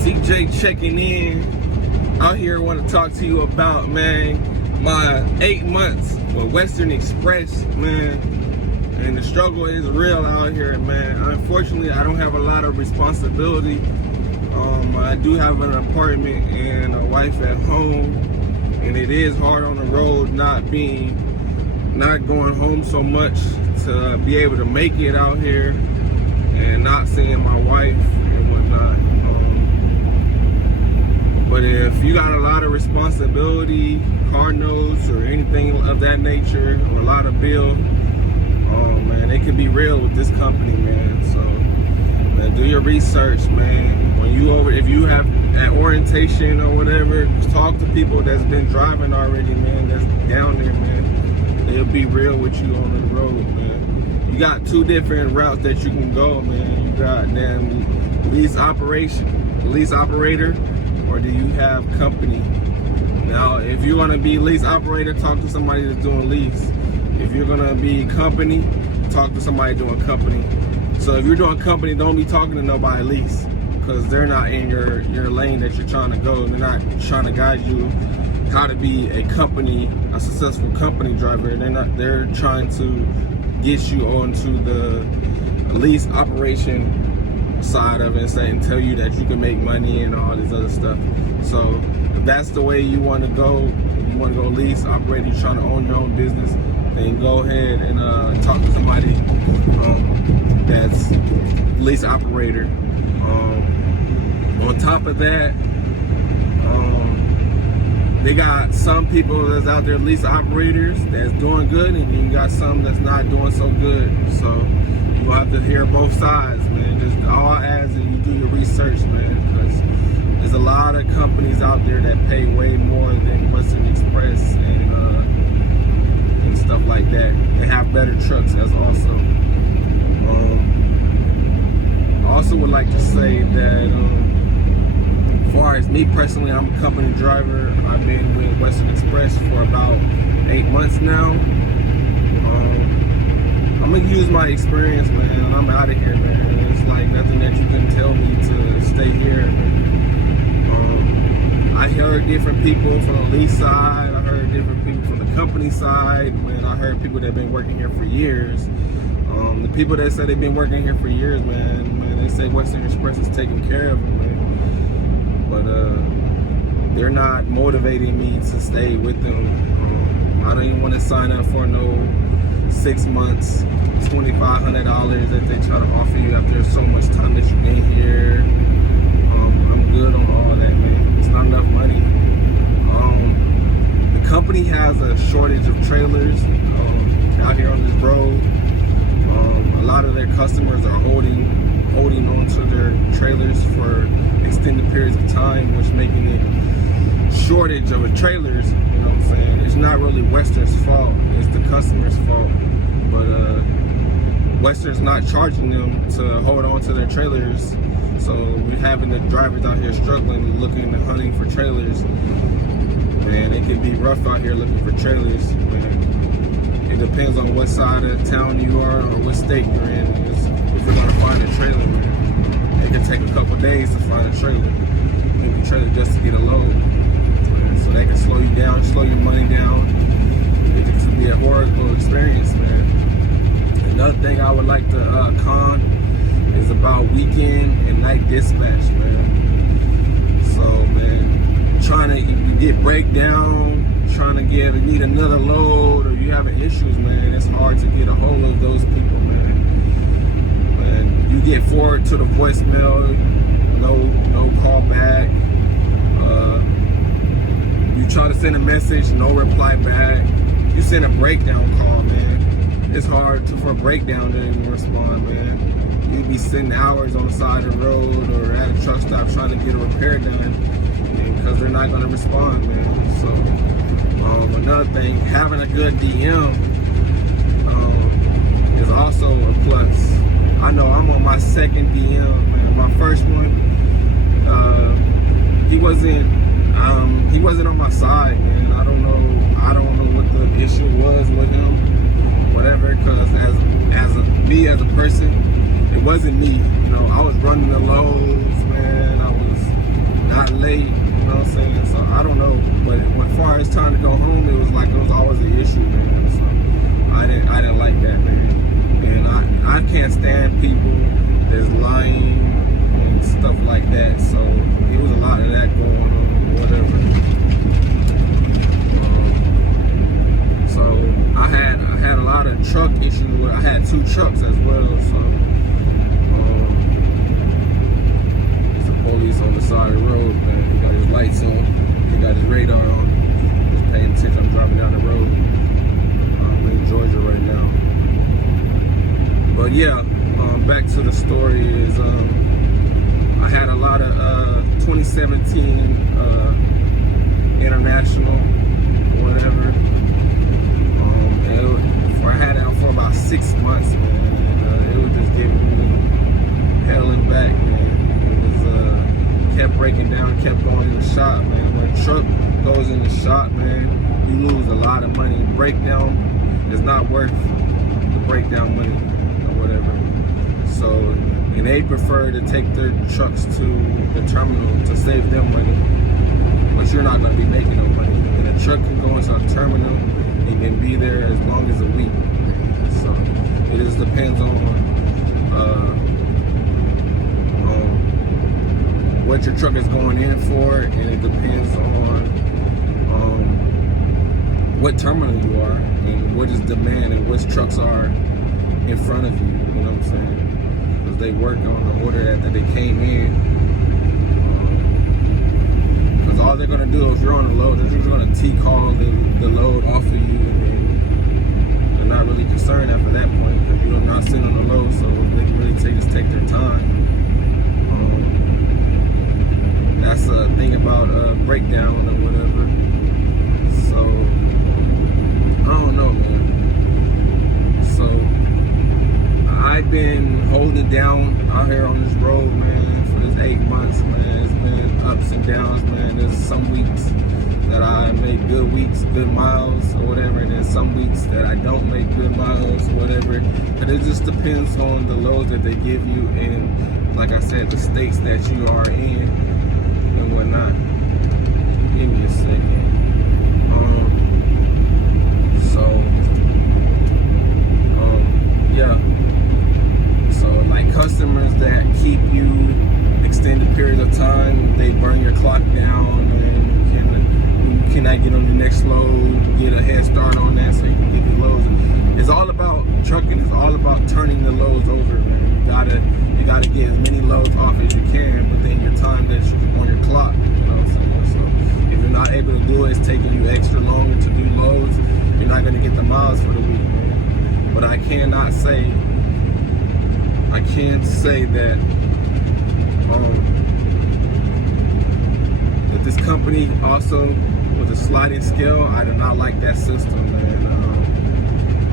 CJ checking in. Out here, want to talk to you about, man, my 8 months with Western Express, man. And the struggle is real out here, man. Unfortunately, I don't have a lot of responsibility. I do have an apartment and a wife at home, and it is hard on the road not going home so much to be able to make it out here and not seeing my wife and whatnot. But if you got a lot of responsibility, car notes or anything of that nature, or a lot of bill, man, it can be real with this company, man. So, man, do your research, man. If you have at orientation or whatever, talk to people that's been driving already, man, that's down there, man. They'll be real with you on the road, man. You got two different routes that you can go, man. You got lease operator, or do you have company? Now, if you want to be lease operator, talk to somebody that's doing lease. If you're gonna be company, talk to somebody doing company. So if you're doing company, don't be talking to nobody lease, because they're not in your lane that you're trying to go. They're not trying to guide you how to be a successful company driver. They're trying to get you onto the lease operation side of it and tell you that you can make money and all this other stuff. So if that's the way you want to go, you want to go lease operator, you're trying to own your own business, then go ahead and talk to somebody that's lease operator. On top of that, they got some people that's out there, lease operators, that's doing good, and you got some that's not doing so good. So you have to hear both sides, man. Just all I ask is you do your research, man, because there's a lot of companies out there that pay way more than Western Express and stuff like that. They have better trucks as also. I also would like to say that as far as me personally, I'm a company driver. I've been with Western Express for about 8 months now. I'm gonna use my experience, man, and I'm out of here, man. It's like nothing that you can tell me to stay here. I heard different people from the lease side. I heard different people from the company side. Man, I heard people that have been working here for years. The people that said they've been working here for years, man, they say Western Express is taking care of them, man. But they're not motivating me to stay with them. I don't even want to sign up for no 6 months, $2,500 that they try to offer you after so much time that you've been here. I'm good on all that, man. It's not enough money. The company has a shortage of trailers out here on this road. A lot of their customers are holding onto their trailers for extended periods of time, which making it shortage of trailers. You know what I'm saying? It's not really Western's fault, it's the customer's fault. But Western's not charging them to hold on to their trailers, so we're having the drivers out here struggling, looking and hunting for trailers. Man, it can be rough out here looking for trailers, man. It depends on what side of town you are or what state you're in. If you're gonna find a trailer, man, it can take a couple days to find a trailer. Maybe a trailer just to get a load. So they can slow you down, slow your money down. It can be a horrible experience, man. Another thing I would like to con is about weekend and night dispatch, man. So, man, you get breakdown, you need another load, or you having issues, man, it's hard to get a hold of those people, man. And you get forward to the voicemail, no call back. You try to send a message, no reply back. You send a breakdown call, man, it's hard for a breakdown to even respond, man. You be sitting hours on the side of the road or at a truck stop trying to get a repair done, because they're not going to respond, man. So another thing, having a good DM is also a plus. I know I'm on my second DM, man. My first one, he wasn't on my side, man. I don't know what the issue was with him, whatever. Because as a person, it wasn't me. You know, I was running the lows, man. I was that. So it was a lot of that going on, whatever. So I had a lot of truck issues. I had 2 trucks as well. So there's a police on the side of the road, man. He got his lights on. He got his radar on. Just paying attention. I'm driving down the road. I'm in Georgia right now. But yeah, back to the story is I had a lot of 2017 international, whatever. I had it for about 6 months, man. And, it was just giving me hell and back, man. It was kept breaking down, kept going in the shop, man. When a truck goes in the shop, man, you lose a lot of money. Breakdown is not worth the breakdown money or whatever. So, and they prefer to take their trucks to the terminal to save them money, but you're not going to be making no money. And a truck can go into a terminal and can be there as long as a week. So it just depends on what your truck is going in for, and it depends on what terminal you are and what is demand and which trucks are in front of you. You know what I'm saying? Because they work on the order that they came in. Because all they're going to do if you're on the load, they're just going to T-call the load off of you, and they're not really concerned after that point because you're not sitting on the load, so they can really take their time. That's a thing about breakdown or whatever. So I don't know, man. So I've been holding down out here on this road, man, for this 8 months, man. It's been ups and downs, man. There's some weeks that I make good weeks, good miles or whatever, and then some weeks that I don't make good miles or whatever. But it just depends on the loads that they give you and, like I said, the states that you are in and whatnot. Give me a second. Yeah. So like customers that keep you extended periods of time, they burn your clock down, and you cannot get on the next load, get a head start on that so you can get the loads. It's all about trucking. It's all about turning the loads over, man. You gotta get as many loads off as you can, but then your time that's on your clock, you know what I'm saying? So if you're not able to do it, it's taking you extra longer to do loads, you're not gonna get the miles for the week, man. But I can't say that that this company also with a sliding scale, I do not like that system, man.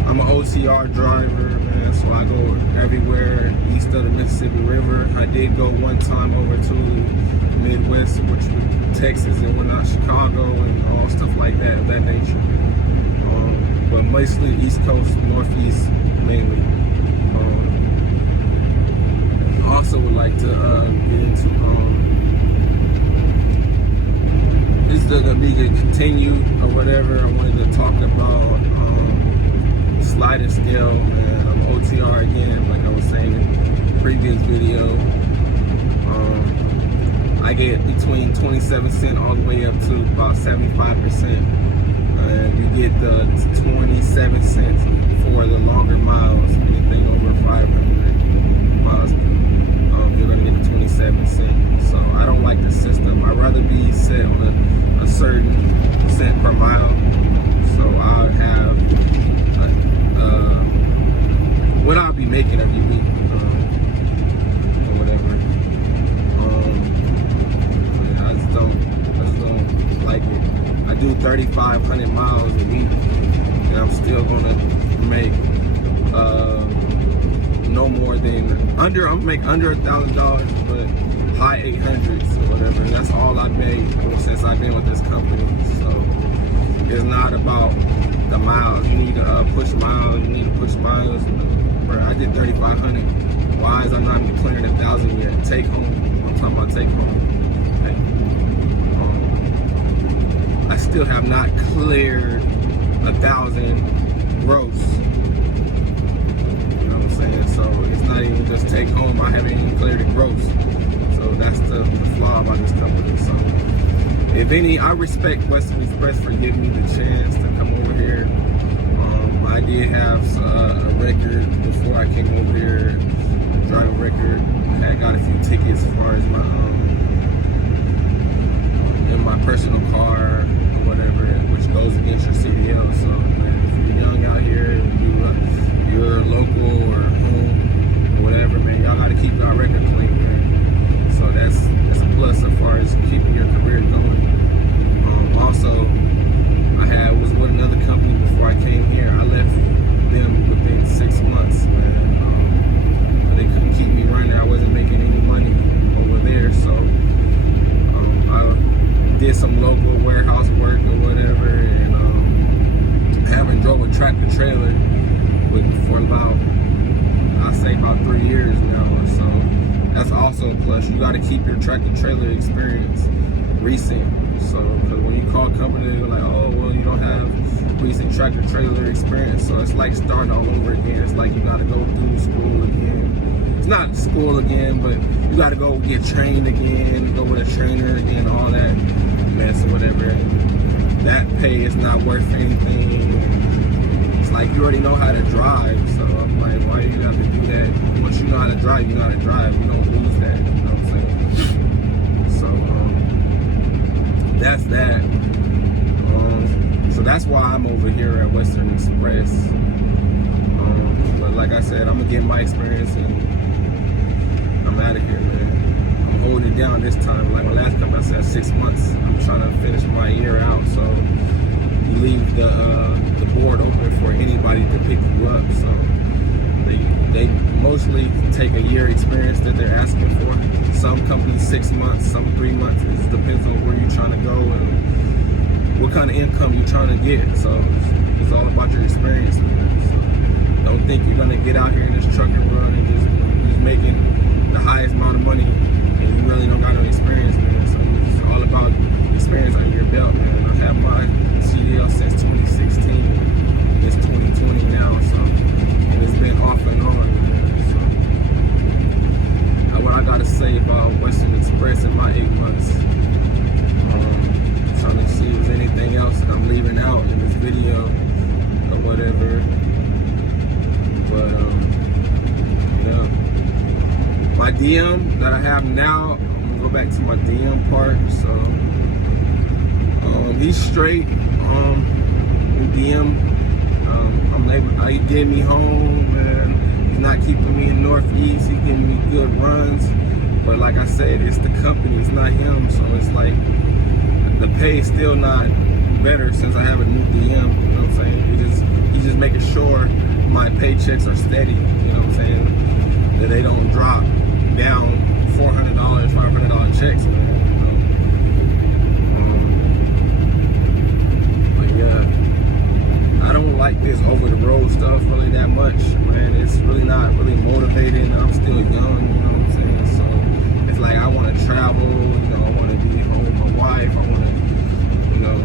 I'm an OTR driver, man, so I go everywhere east of the Mississippi River. I did go one time over to the Midwest, which was Texas and whatnot, Chicago and all stuff like that, of that nature. But mostly East Coast, Northeast mainly. I also would like to get into this is gonna be continue or whatever. I wanted to talk about sliding scale, man. I'm OTR again, like I was saying in the previous video. I get between 27 cents all the way up to about 75%. And you get the 27 cents for the longer miles, anything over 500 miles. You're gonna get the 27 cents. So I don't like the system. I'd rather be set on a certain cent per mile. So I'll have what I'll be making every week or whatever. I just don't like it. I do 3,500 miles a week, and I'm still gonna make no more than I'm make under $1,000, but high 800s or whatever. And that's all I made since I've been with this company. So it's not about the miles. You need to push miles. You need to push miles. Bro, I did 3,500. Why is I not even clearing 1,000 yet? Take home. I'm talking about take home. I still have not cleared 1,000 gross. So it's not even just take home. I haven't even cleared it gross. So that's the if any, I respect Western Express for giving me the chance to come over here. I did have a record before I came over here, driving record. I got a few tickets as far as my in my personal car or whatever, which goes against your CDL. So man, if you're young out here and you're local or home or whatever, man, y'all got to keep your record clean, man. So that's a plus as far as keeping your career going. Also, I was with another company before I came here. I left them within 6 months, man. They couldn't keep me running. I wasn't making any money over there, so I did some local warehouse work or whatever, and I haven't drove a tractor trailer for about, I'd say about 3 years now. So that's also a plus. You got to keep your tractor trailer experience recent. So, because when you call a company, they're like, oh, well, you don't have recent tractor trailer experience. So it's like starting all over again. It's like you got to go through school again. It's not school again, but you got to go get trained again, go with a trainer again, all that mess or whatever. That pay is not worth anything. It's like you already know how to drive. So I'm like, why do you have to do that? Once you know how to drive, you know how to drive. You don't lose that. You know what I'm saying? So, that's that. So that's why I'm over here at Western Express. But like I said, I'm gonna get my experience and I'm out of here, man. I'm holding it down this time. Like my last company, I said 6 months. I'm trying to finish my year out. So you leave the board open for anybody to pick you up. So they mostly take a year experience that they're asking for. Some companies 6 months, some 3 months. It depends on where you're trying to go and what kind of income you're trying to get. So it's all about your experience, man. So don't think you're gonna get out here in this trucking world and just making the highest amount of money and you really don't got no experience, man. So it's all about experience under your belt, man. I have my CDL since 2016. It's 2020 now, so and it's been off and on, man. So what I gotta say about Western Express in my 8 months. Trying to see if there's anything else that I'm leaving out in this video or whatever. But my DM that I have now, I'm gonna go back to my DM part. So he's straight. DM. He getting me home, man. He's not keeping me in Northeast. He's giving me good runs. But like I said, it's the company, it's not him. So it's like the pay is still not better since I have a new DM. You know what I'm saying? He's just making sure my paychecks are steady. You know what I'm saying? That they don't drop down $400, $500 checks, man. But yeah, I don't like this over the road stuff really that much, man. It's really not really motivating. I'm still young, you know what I'm saying? So it's like I want to travel, you know, I want to be home with my wife, I want to, you know,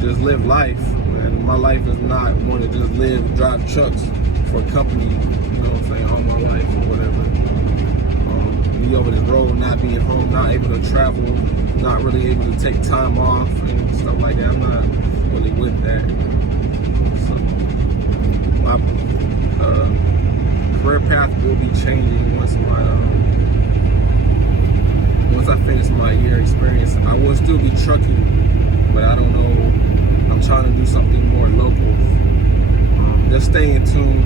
just live life. And my life is not want to just drive trucks for a company, you know what I'm saying, all my life or whatever. Be over this road, not being home, not able to travel, not really able to take time off and stuff like that. I'm not really with that. So my career path will be changing once I finish my year experience. I will still be trucking, but I don't know. I'm trying to do something more local. Just stay in tune.